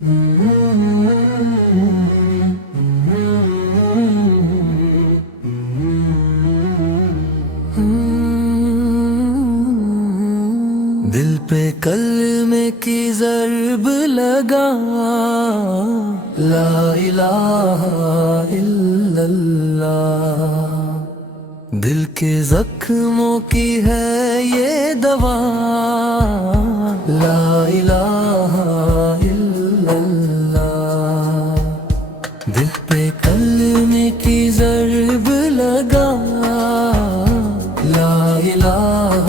دل پہ کلمے کی ضرب لگا، لا الہ الا اللہ۔ دل کے زخموں کی ہے یہ دوا، لا الہ الا اللہ۔ دل پہ کلمے کی ضرب لگا، لا الہ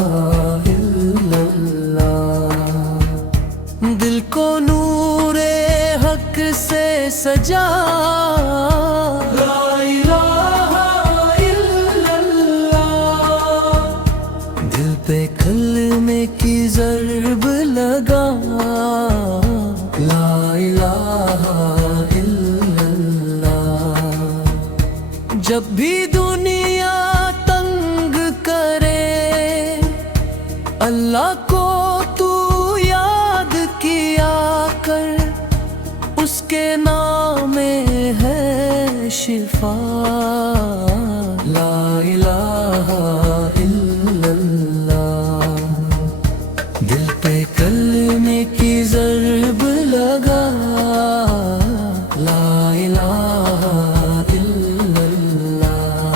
الا اللہ۔ دل کو نور حق سے سجا، لا الہ الا اللہ۔ دل پہ کلمے کی ضرب لگا، لا الہ الا اللہ۔ جب بھی دنیا تنگ کرے، اللہ کو تو یاد کیا کر، اس کے نام میں ہے شفا، لا الہ الا اللہ۔ دل پہ کلمے کی ضرب لگا، لا الہ الا اللہ۔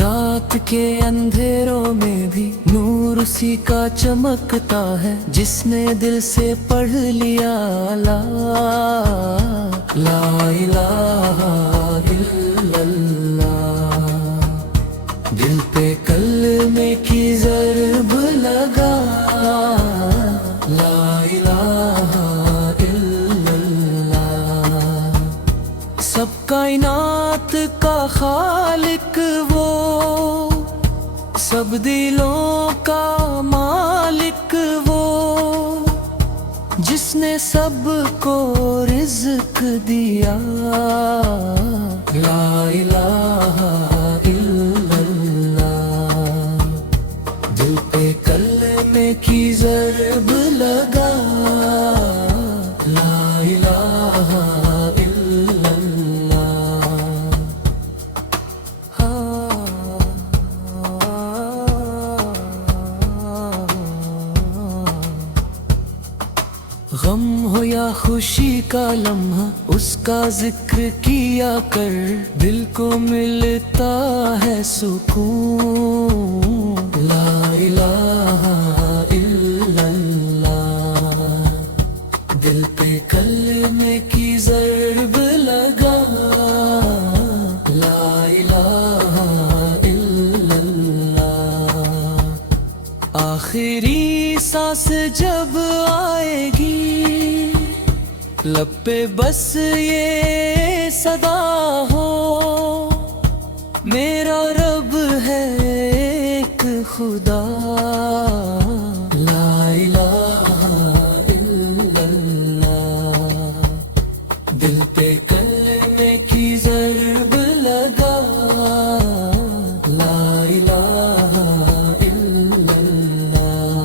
رات کے اندھیروں میں بھی نور اسی کا چمکتا ہے، جس نے دل سے پڑھ لیا لا الہ الا اللہ۔ دل پہ کلمے کی ضرب لگا، لا الہ الا اللہ۔ سب کائنات کا خالق وہ، سب دلوں کا مالک وہ، جس نے سب کو رزق دیا، لا الہ الا اللہ۔ دل پہ کلمے کی ضرب لگا، لا الہ الا اللہ۔ غم ہو یا خوشی کا لمحہ، اس کا ذکر کیا کر، دل کو ملتا ہے سکون، لا الہ الا اللہ۔ دل پہ کلمے کی ضرب لگا، لا الہ الا اللہ۔ آخری سانس جب آئے گی، لب پہ بس یہ صدا ہو، میرا رب ہے ایک خدا، لا الہ الا اللہ۔ دل پہ کلمے کی ضرب لگا، لا الہ الا اللہ۔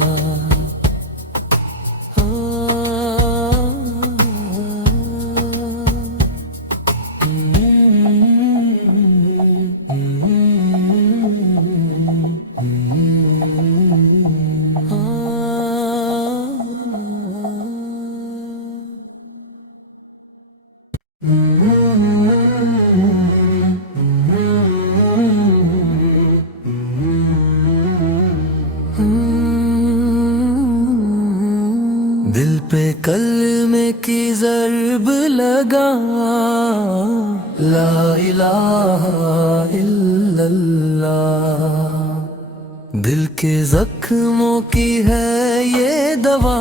دل پہ کلمے کی ضرب لگا، لا الہ الا اللہ۔ دل کے زخموں کی ہے یہ دوا،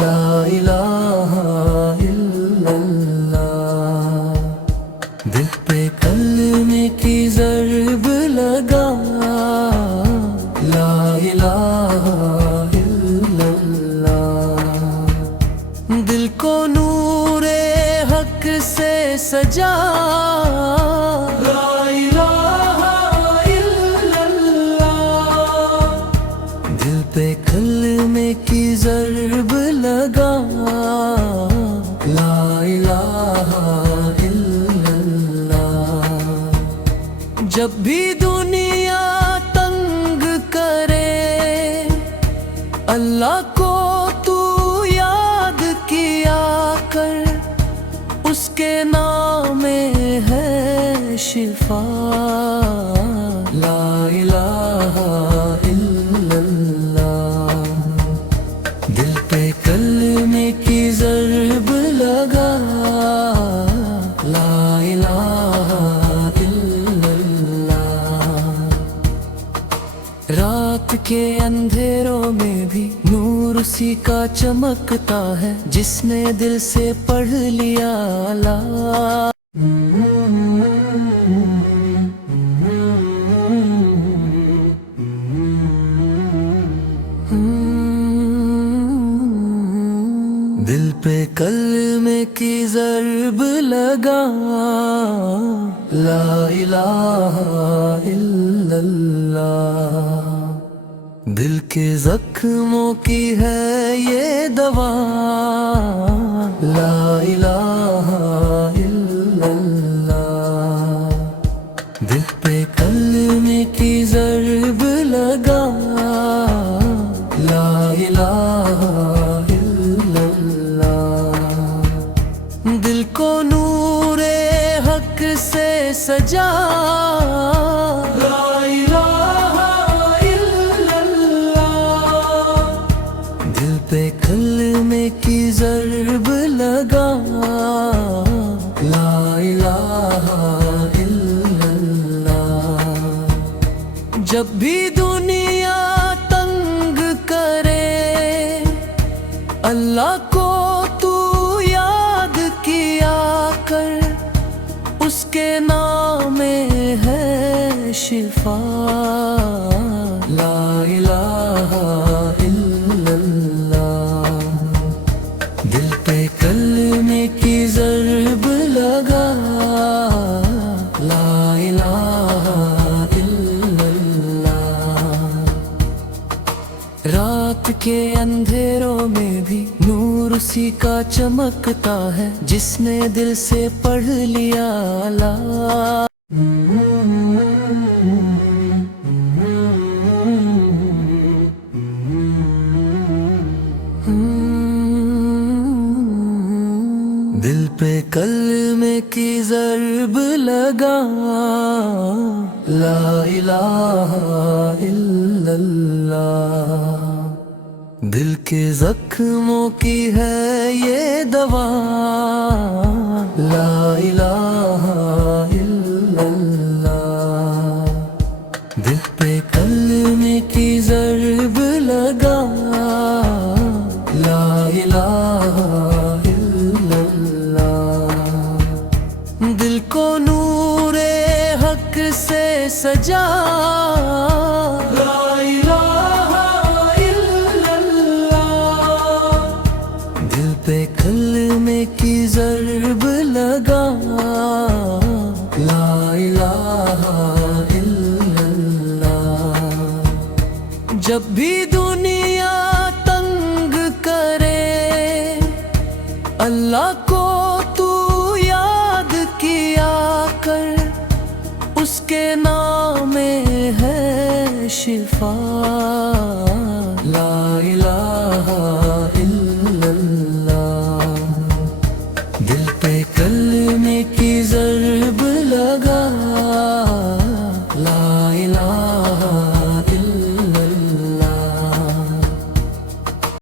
لا الہ الا اللہ۔ دل پہ کلمے کی ضرب لگا، لا الہ الا اللہ۔ دل کو نور حق سے سجا، لا الہ الا اللہ۔ دل پہ کلمے کی ضرب لگا، اس کے نام میں ہے شفا لا الہ الا اللہ دل پہ کلمے کی ضرب لگا لا الہ الا اللہ رات کے اندھیروں میں بھی نور اسی کا چمکتا ہے جس نے دل سے پڑھ لیا لا دل پہ کلمے کی ضرب لگا لا الہ الا اللہ دل کے زخموں کی ہے یہ دوا لا الہ الا اللہ دل پہ کلمے کی ضرب لگا لا الہ الا اللہ دل کو نور حق سے سجا لا الہ الا اللہ دل پہ کلمے کی ضرب لگا لا الہ الا اللہ جب بھی دنیا تنگ کرے اللہ کو تو یاد کیا کر اس کے نام میں ہے شفا لا الہ الا اللہ دل پہ کلمے کی ضرب لگا لا الہ الا اللہ رات کے اندھیروں میں بھی نور اسی کا چمکتا ہے جس نے دل سے پڑھ لیا لا دل پہ کلمے کی ضرب لگا لا الہ الا اللہ دل کے زخموں کی ہے یہ دوا لا الہ الا اللہ دل پہ کلمے کی ضرب لگا لا الہ الا اللہ دل کو نور حق سے سجا لا الہ الا اللہ دل پہ کلمے کی ضرب لگا لا الہ الا اللہ جب بھی دنیا تنگ کرے اللہ کو تو یاد کیا کر اس کے نام میں ہے شفا لا الہ الا اللہ دل پہ کلمے کی ضرب